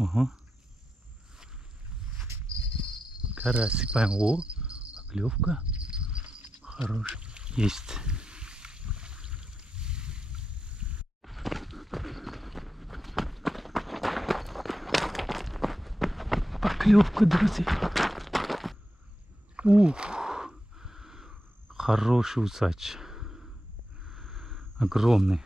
Ага. Карасик, о, поклевка. Хорош. Есть. Поклевка, друзья. Ух. Хороший усач. Огромный.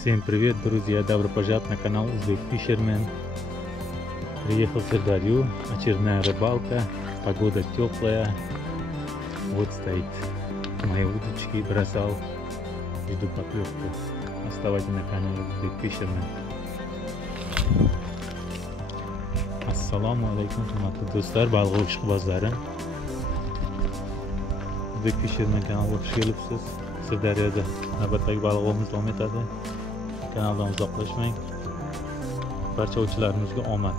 Всем привет, друзья! Добро пожаловать на канал Uzbek Fisherman. Приехал в Сырдарью, очередная рыбалка, погода теплая. Вот стоит мои удочки, бросал, иду поклевку. Оставайтесь на канале Uzbek Fisherman. Assalomu alaykum, hurmatli do'stlar, baliq ishqibozlari. Uzbek Fisherman kanaliga xush kelibsiz. Sirdaryoda navbatdagi baliq ovimiz davom etadi. Kanaldan uzoqlashmang. Barcha ovchilarimizga omad.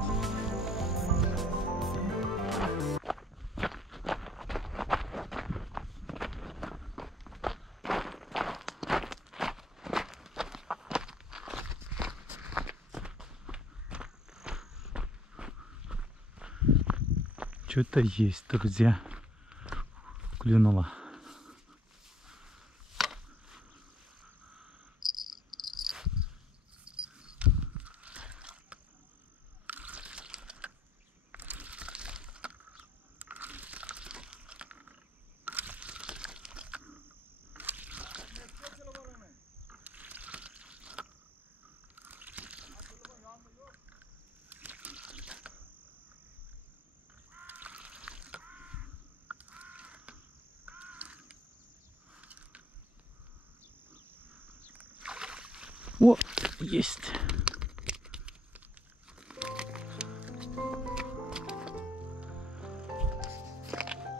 Что-то есть, друзья. Клюнуло. О, есть.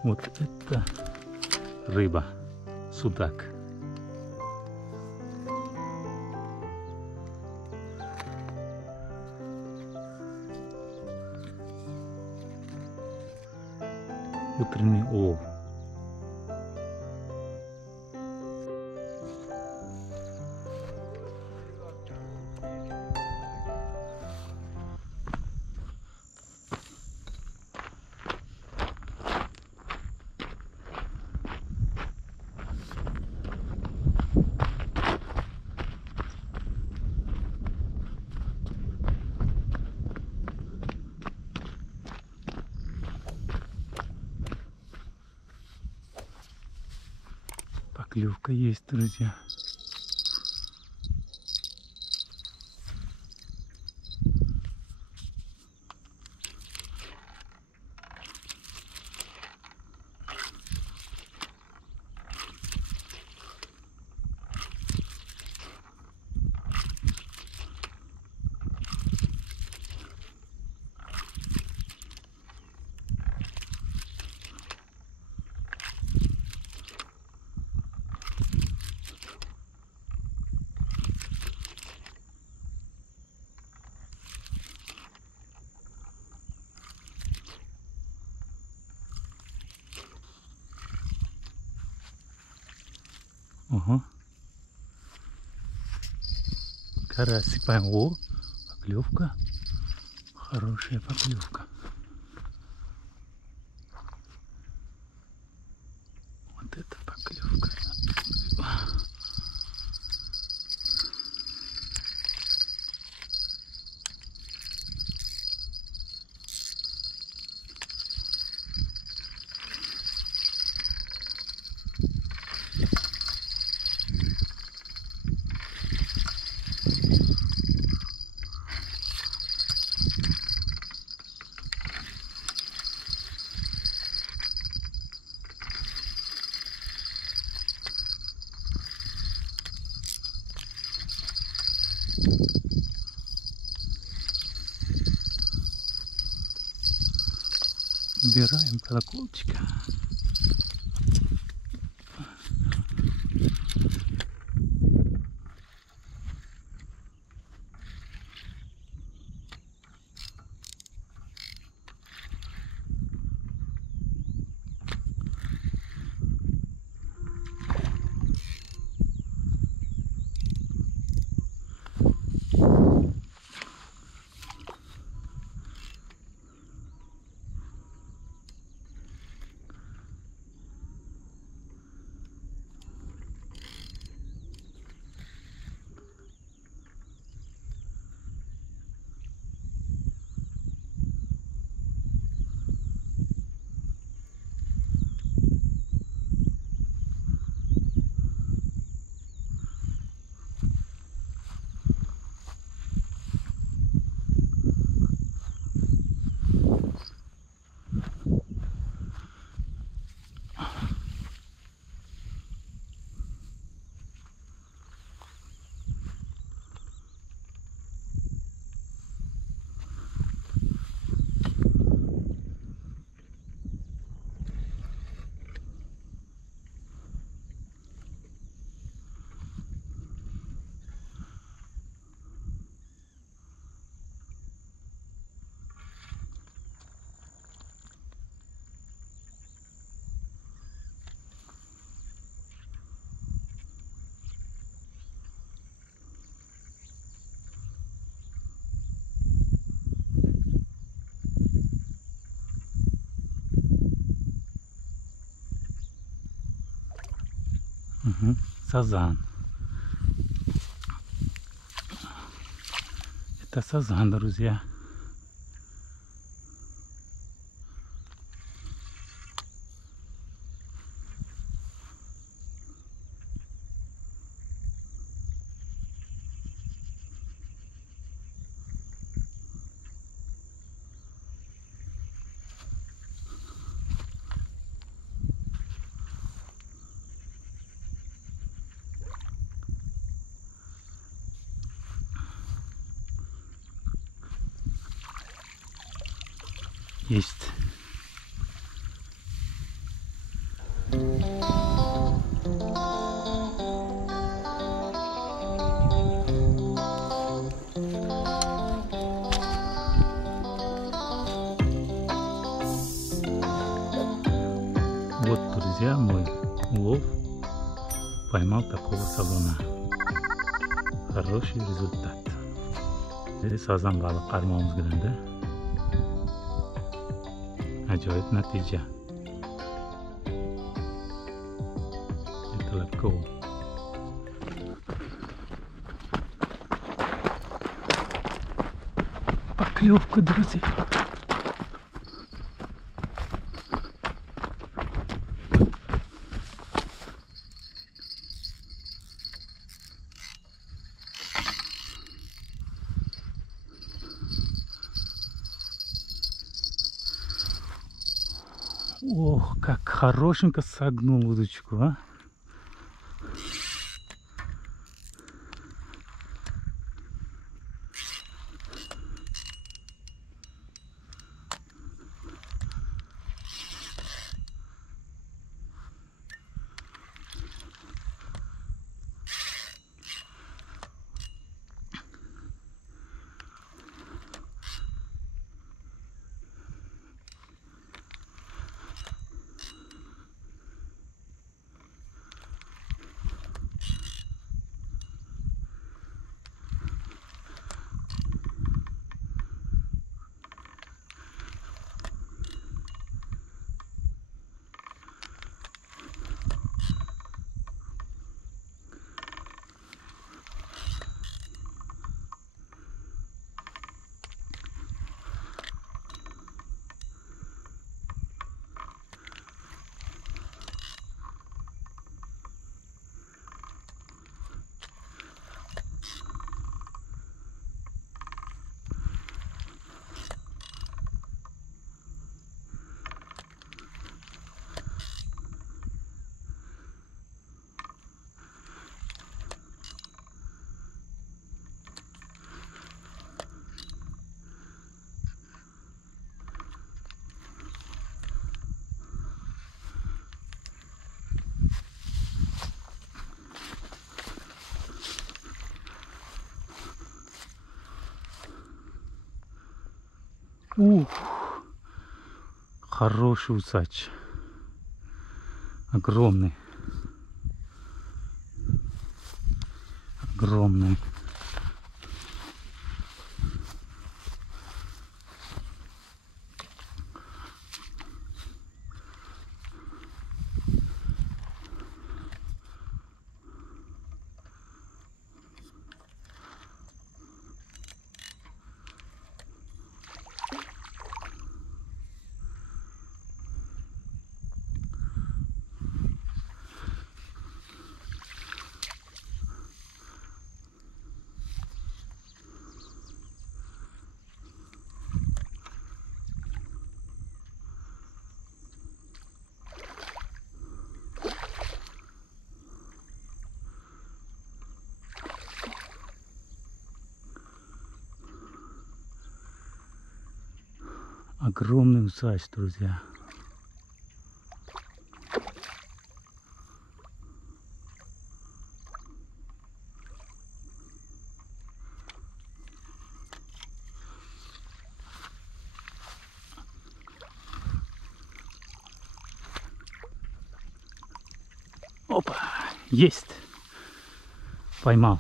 Вот это рыба, судак. Утренний улов. Поклевка есть, друзья. Ого. Карасик, о, поклевка. Хорошая поклевка. Вот это поклевка. Убираем колокольчика. Угу. Сазан. Это сазан, друзья. Есть. Вот, друзья, мой улов. Поймал такого сазана. Хороший результат. Sazan balık qarmağımız geldi. Acayip natija. Ertalabki u. Поклевка, друзья. Ох, как хорошенько согнул удочку, а? Хороший усач. Огромный. Огромный. Огромный усач, друзья. Опа, есть. Поймал.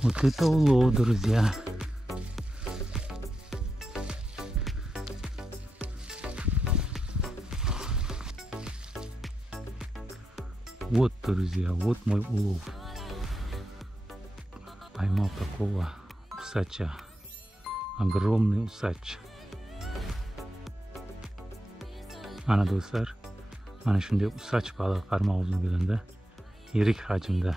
Вот это улов, друзья. Вот, друзья, вот мой улов. Поймал такого усача. Огромный усач. Ana do'stlar, mana shunday usach baliq qarmoq uzilganda yirik hajmda